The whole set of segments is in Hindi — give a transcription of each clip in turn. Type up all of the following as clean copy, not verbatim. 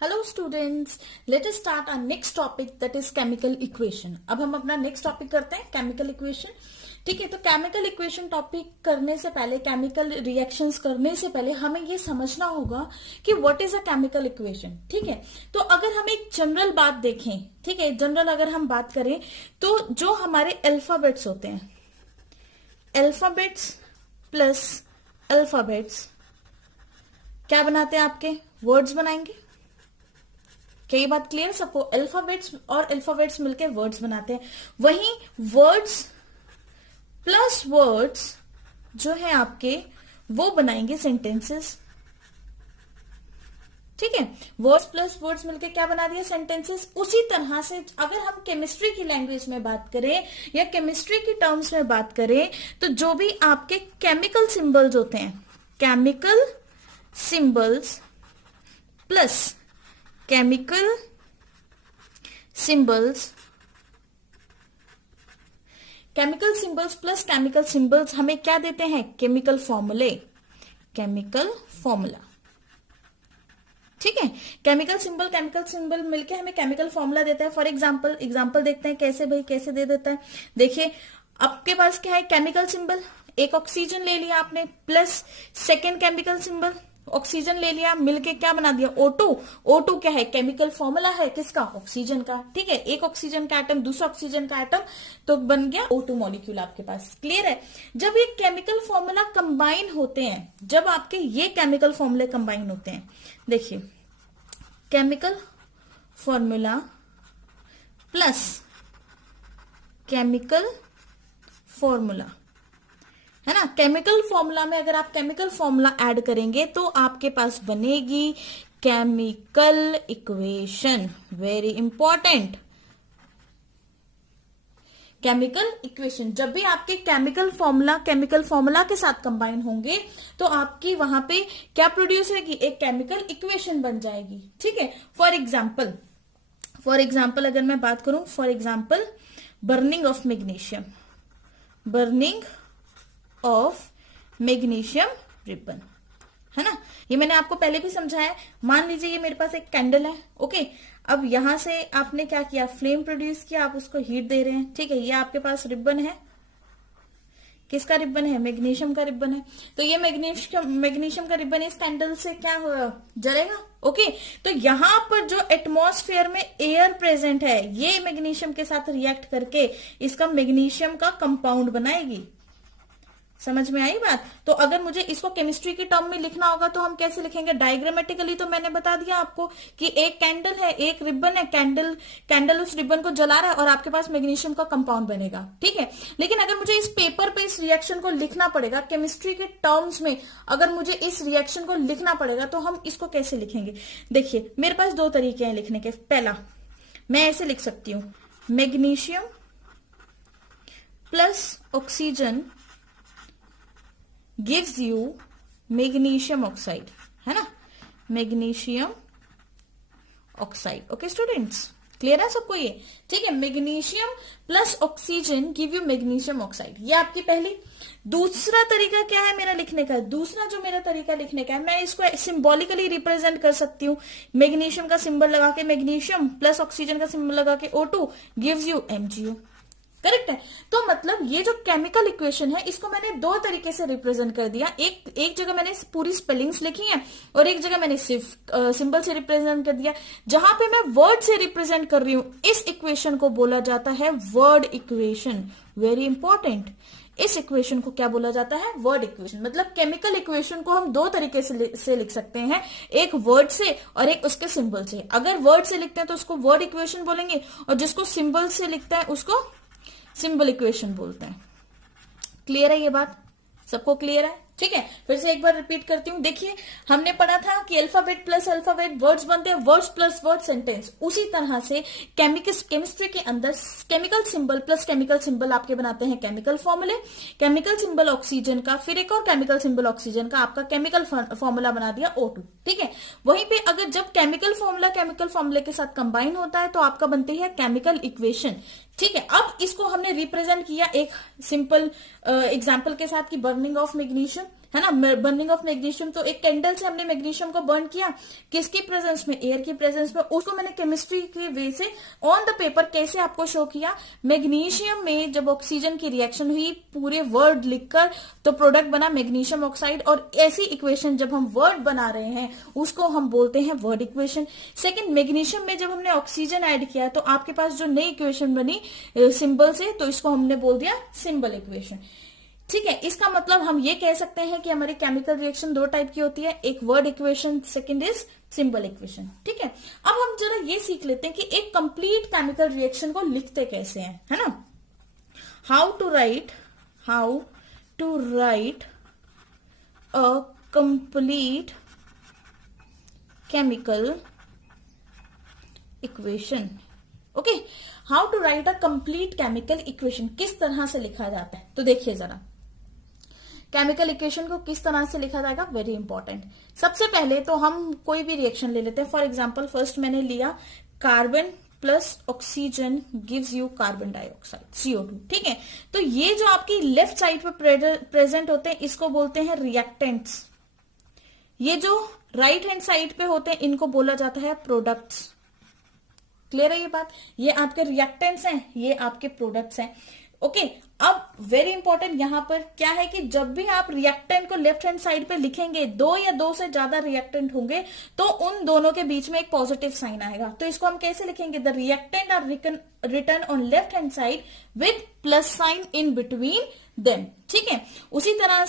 Hello students, let us start our next topic that is chemical equation. अब हम अपना नेक्स्ट टॉपिक करते हैं केमिकल इक्वेशन। ठीक है, तो केमिकल इक्वेशन टॉपिक करने से पहले, केमिकल रिएक्शंस करने से पहले हमें ये समझना होगा कि what is a chemical equation. ठीक है, तो अगर हम एक जनरल बात देखें, ठीक है, जनरल अगर हम बात करें तो जो हमारे अल्फाबेट्स होते हैं, अल्फाबेट्स प्लस अल्फाबेट्स क्या बनाते हैं? आपके वर्ड्स बनाएंगे। क्या ये बात क्लियर सबको? अल्फाबेट्स और अल्फाबेट्स मिलके वर्ड्स बनाते हैं। वहीं वर्ड्स प्लस वर्ड्स जो है आपके, वो बनाएंगे सेंटेंसेस। ठीक है, वर्ड्स प्लस वर्ड्स मिलके क्या बना दिया? सेंटेंसेस। उसी तरह से अगर हम केमिस्ट्री की लैंग्वेज में बात करें या केमिस्ट्री की टर्म्स में बात करें, तो जो भी आपके केमिकल सिंबल्स होते हैं, chemical symbols plus chemical symbols, chemical symbols plus chemical symbols हमें क्या देते हैं? केमिकल फॉर्मूले, केमिकल फॉर्मूला। ठीक है, केमिकल सिंबल मिलके हमें केमिकल फॉर्मूला देता है। फॉर एग्जांपल देखते हैं कैसे भाई, कैसे दे देता है। देखिए, आपके पास क्या है? केमिकल सिंबल, एक ऑक्सीजन ले लिया आपने, plus second chemical symbol, oxygen ले लिया, मिलके क्या बना दिया? O2। O2 क्या है? केमिकल फॉर्मूला है किसका? ऑक्सीजन का। ठीक है, एक ऑक्सीजन का एटम दूसरा ऑक्सीजन का एटम, तो बन गया O2 मॉलिक्यूल आपके पास। क्लियर है? जब ये केमिकल फॉर्मूला कंबाइन होते हैं, जब आपके ये केमिकल फॉर्मूले कंबाइन होते हैं, देखिए, chemical formula plus chemical formula, है ना। केमिकल फॉर्मूला में अगर आप केमिकल फॉर्मूला ऐड करेंगे तो आपके पास बनेगी chemical equation. Very important, chemical equation. जब भी आपके केमिकल फॉर्मूला के साथ कंबाइन होंगे तो आपकी वहां पे क्या प्रोड्यूस होगी? एक केमिकल इक्वेशन बन जाएगी। ठीक है, फॉर एग्जाम्पल अगर मैं बात करूं, for example burning of magnesium, burning of magnesium ribbon, है ना। ये मैंने आपको पहले भी समझाया। मान लीजिए ये मेरे पास एक कैंडल है, ओके। अब यहां से आपने क्या किया? फ्लेम प्रोड्यूस किया, आप उसको हीट दे रहे हैं। ठीक है, ये आपके पास रिबन है, किसका रिबन है? मैग्नीशियम का रिबन है। तो ये मैग्नीशियम का रिबन इस कैंडल से क्या जलेगा? ओके, तो यहां पर जो एटमॉस्फेयर में एयर प्रेजेंट है, ये मैग्नीशियम के साथ रिएक्ट करके इसका मैग्नीशियम का कंपाउंड बनाएगी। समझ में आई बात? तो अगर मुझे इसको केमिस्ट्री की टर्म में लिखना होगा तो हम कैसे लिखेंगे? डायग्रामेटिकली तो मैंने बता दिया आपको कि एक कैंडल है, एक रिबन है, कैंडल उस रिबन को जला रहा है और आपके पास मैग्नीशियम का कंपाउंड बनेगा। ठीक है, लेकिन अगर मुझे इस पेपर पे इस रिएक्शन को लिखना पड़ेगा केमिस्ट्री के टर्म्स में, अगर मुझे इस रिएक्शन को लिखना पड़ेगा तो हम इसको कैसे लिखेंगे? देखिए, मेरे पास दो तरीके हैं लिखने के। पहला, मैं ऐसे लिख सकती हूं, magnesium plus oxygen gives you magnesium oxide, है ना, magnesium oxide. Okay students, clear है सबको ये? ठीक है, magnesium plus oxygen give you magnesium oxide, ये आपकी पहली। दूसरा तरीका क्या है मेरा लिखने का? दूसरा जो मेरा तरीका लिखने का है, मैं इसको सिंबॉलिकली रिप्रेजेंट कर सकती हूँ। मैग्नीशियम का सिंबल लगा के मैग्नीशियम प्लस ऑक्सीजन का सिंबल लगा के O2 gives you MgO। Correct है? तो मतलब ये जो केमिकल इक्वेशन है, इसको मैंने दो तरीके से रिप्रेजेंट कर दिया। एक जगह मैंने पूरी स्पेलिंग्स लिखी है और एक जगह मैंने सिर्फ सिंबल से रिप्रेजेंट कर दिया। जहां पे मैं वर्ड से रिप्रेजेंट कर रही हूं, इस इक्वेशन को बोला जाता है वर्ड इक्वेशन। वेरी इंपॉर्टेंट, इस इक्वेशन को क्या बोला जाता है? Word equation. मतलब केमिकल इक्वेशन को हम दो तरीके से लिख सकते हैं, एक वर्ड से और एक उसके सिंबल से। अगर वर्ड से लिखते हैं तो उसको वर्ड इक्वेशन बोलेंगे, और जिसको सिंबल से लिखता है उसको सिंबल इक्वेशन बोलते हैं। क्लियर है ये बात? सबको क्लियर है? ठीक है, फिर से एक बार रिपीट करती हूं। देखिए, हमने पढ़ा था कि अल्फाबेट प्लस अल्फाबेट वर्ड्स बनते हैं, वर्ड्स प्लस वर्ड सेंटेंस। उसी तरह से केमिस्ट्री के अंदर chemical symbol plus chemical symbol आपके बनाते हैं केमिकल फॉर्मूले। केमिकल सिंबल ऑक्सीजन का, फिर एक और केमिकल सिंबल ऑक्सीजन का, आपका केमिकल फॉर्मूला बना दिया O2। ठीक है, वहीं पे अगर जब केमिकल फॉर्मूला केमिकल फॉर्मूले के साथ कंबाइन होता है तो आपका बनती है केमिकल इक्वेशन। ठीक है, अब इसको हमने रिप्रेजेंट किया एक सिंपल एग्जांपल के साथ कि बर्निंग ऑफ मैग्नीशियम, है ना। बर्निंग ऑफ मैग्नीशियम, तो एक कैंडल से हमने मैग्नीशियम को बर्न किया, किसकी प्रेजेंस में, एयर की प्रेजेंस में। उसको मैंने केमिस्ट्री के वे से ऑन द पेपर कैसे आपको शो किया, मैग्नीशियम में जब ऑक्सीजन की रिएक्शन हुई पूरे वर्ड लिखकर तो प्रोडक्ट बना मैग्नीशियम ऑक्साइड, और ऐसी इक्वेशन जब हम वर्ड बना रहे हैं उसको हम बोलते हैं वर्ड इक्वेशन। सेकेंड, मैग्नीशियम में जब हमने ऑक्सीजन ऐड किया तो आपके पास जो नई इक्वेशन बनी सिंबल से, तो इसको हमने बोल दिया सिंबल इक्वेशन। ठीक है, इसका मतलब हम ये कह सकते हैं कि हमारी केमिकल रिएक्शन दो टाइप की होती है, एक word equation, second is symbol equation. ठीक है, अब हम जरा ये सीख लेते हैं कि एक कंप्लीट केमिकल रिएक्शन को लिखते कैसे हैं, है ना। How to write a complete chemical equation. Okay, how to write a complete chemical equation, किस तरह से लिखा जाता है। तो देखिए जरा, केमिकल इक्वेशन को किस तरह से लिखा जाएगा, वेरी इंपॉर्टेंट। सबसे पहले तो हम कोई भी रिएक्शन ले लेते हैं। फॉर एग्जांपल फर्स्ट मैंने लिया carbon plus oxygen gives you carbon dioxide, CO2। ठीक है, तो ये जो आपकी लेफ्ट साइड पे प्रेजेंट होते हैं इसको बोलते हैं रिएक्टेंट्स। ये जो राइट हैंड साइड पे होते हैं इनको बोला जाता है प्रोडक्ट्स। क्लियर है ये बात, ये आपके रिएक्टेंट्स हैं, ये आपके प्रोडक्ट्स हैं। ओके, अब वेरी इंपॉर्टेंट यहां पर क्या है कि जब भी आप रिएक्टेंट को लेफ्ट हैंड साइड पे लिखेंगे, दो या दो से ज्यादा रिएक्टेंट होंगे तो उन दोनों के बीच में एक पॉजिटिव साइन आएगा। तो इसको हम कैसे लिखेंगे, the reactant are written on left hand side with plus sign in between them. ठीक है, उसी तरह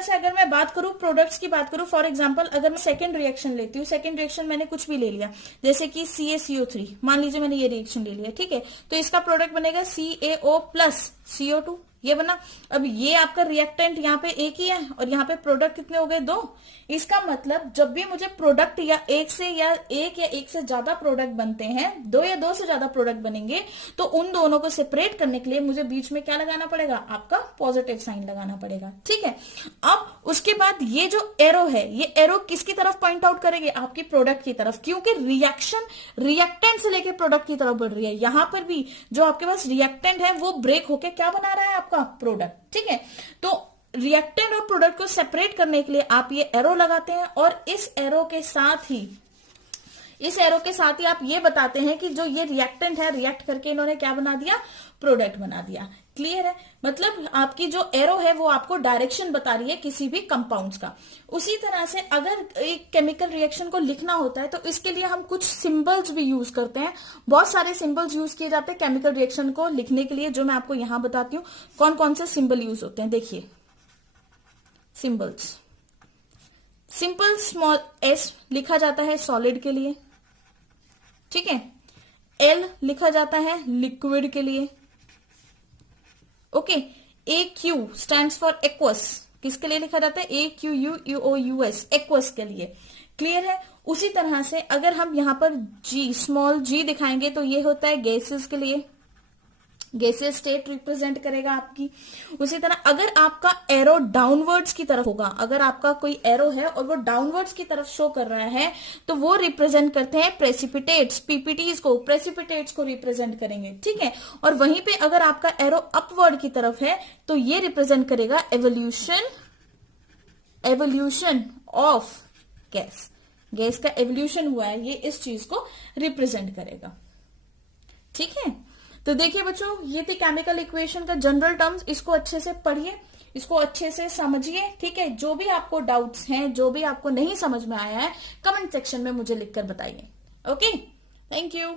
से अगर मैं बात करूं प्रोडक्ट्स की बात करूं, फॉर एग्जांपल अगर मैं सेकंड रिएक्शन लेती हूँ, सेकंड रिएक्शन मैंने कुछ भी ले लिया जैसे कि CaCO3, मान लीजिए मैंने ये रिएक्शन ले लिया। ठीक है, तो इसका प्रोडक्ट बनेगा CaO प्लस CO2, ये बना। अब ये आपका रिएक्टेंट यहाँ पे एक ही है और यहाँ पे प्रोडक्ट कितने हो गए, दो। इसका मतलब जब भी मुझे प्रोडक्ट या एक से ज्यादा प्रोडक्ट बनते हैं, दो या दो से ज्यादा प्रोडक्ट बनेंगे, तो उन दोनों को सेपरेट करने के लिए मुझे बीच में क्या लगाना पड़ेगा, आपका पॉजिटिव साइन लगाना पड़ेगा। ठीक है, अब उसके बाद ये जो एरो है, ये एरो किसकी तरफ पॉइंट आउट करेगी, आपकी प्रोडक्ट की तरफ, क्योंकि रिएक्शन रिएक्टेंट से लेके प्रोडक्ट की तरफ बढ़ रही है। यहां पर भी जो आपके पास रिएक्टेंट है वो ब्रेक होके क्या बना रहा है, आपका प्रोडक्ट। ठीक है, तो रिएक्टेंट और प्रोडक्ट को सेपरेट करने के लिए आप ये एरो लगाते हैं, और इस एरो के साथ ही आप ये बताते हैं कि जो ये रिएक्टेंट है, रिएक्ट करके इन्होंने क्या बना दिया, प्रोडक्ट बना दिया। क्लियर है, मतलब आपकी जो एरो है वो आपको डायरेक्शन बता रही है किसी भी कंपाउंड्स का। उसी तरह से अगर एक केमिकल रिएक्शन को लिखना होता है तो इसके लिए हम कुछ सिंबल्स भी यूज करते हैं। बहुत सारे सिंबल्स यूज किए जाते हैं केमिकल रिएक्शन को लिखने के लिए, जो मैं आपको यहां बताती हूँ कौन कौन से सिंबल यूज होते हैं। देखिए सिंबल्स, सिंपल स्मॉल s लिखा जाता है सॉलिड के लिए। ठीक है, L लिखा जाता है लिक्विड के लिए। Okay, AQ stands for aqueous, किसके लिए लिखा जाता है, AQUOUS, एक्वस के लिए। क्लियर है, उसी तरह से अगर हम यहां पर G स्मॉल g दिखाएंगे तो ये होता है गैसेस के लिए, गैसियस स्टेट रिप्रेजेंट करेगा आपकी। उसी तरह अगर आपका एरो डाउनवर्ड्स की तरफ होगा, अगर आपका कोई एरो है और वो डाउनवर्ड्स की तरफ शो कर रहा है तो वो रिप्रेजेंट करते हैं प्रेसिपिटेट्स, पीपीटीज को, प्रेसिपिटेट्स को रिप्रेजेंट करेंगे। ठीक है, और वहीं पे अगर आपका एरो अपवर्ड की तरफ है तो ये रिप्रेजेंट करेगा एवोल्यूशन ऑफ गैस, गैस का एवोल्यूशन हुआ है, ये इस चीज को रिप्रेजेंट करेगा। ठीक है, तो देखिए बच्चों, ये थी केमिकल इक्वेशन का जनरल टर्म्स। इसको अच्छे से पढ़िए, इसको अच्छे से समझिए। ठीक है, जो भी आपको डाउट्स हैं, जो भी आपको नहीं समझ में आया है, कमेंट सेक्शन में मुझे लिखकर बताइए। Okay, thank you.